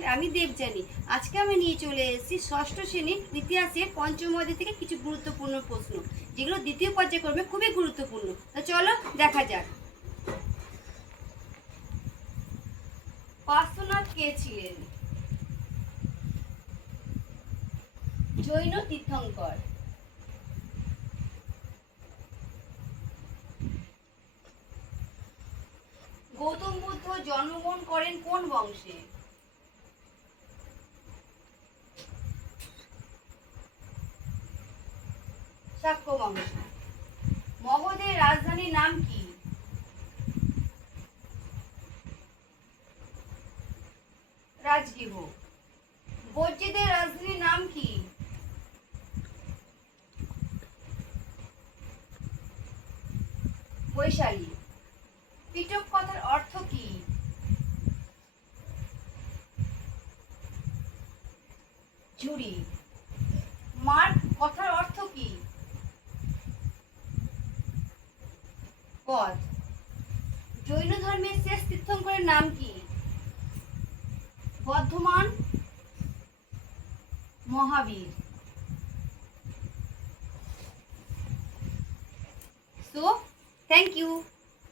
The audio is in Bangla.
স্টুডেন্ট, আমি দেবযানী। আজকে আমি নিয়ে চলে এসেছি ষষ্ঠ শ্রেণীর ইতিহাসের পঞ্চম অধ্যায় থেকে কিছু গুরুত্বপূর্ণ প্রশ্ন, যেগুলো দ্বিতীয় পর্যায়ক্রমে খুবই গুরুত্বপূর্ণ। তো চলো দেখা যাক। পার্শ্বনাথ কে ছিলেন? জৈন তীর্থঙ্কর। গৌতম বুদ্ধ জন্মগ্রহণ করেন কোন বংশে? শাক্য বংশ। মগধের রাজধানীর নাম কি? রাজগৃহ। বজ্রীদের রাজধানীর নাম কি? বৈশালী। পিটক কথার অর্থ কি? ঝুড়ি। মার্গ কথার অর্থ কি? পথ। জৈন ধর্মের শেষ তীর্থঙ্করের নাম কি? বর্ধমান মহাবীর। So, thank you.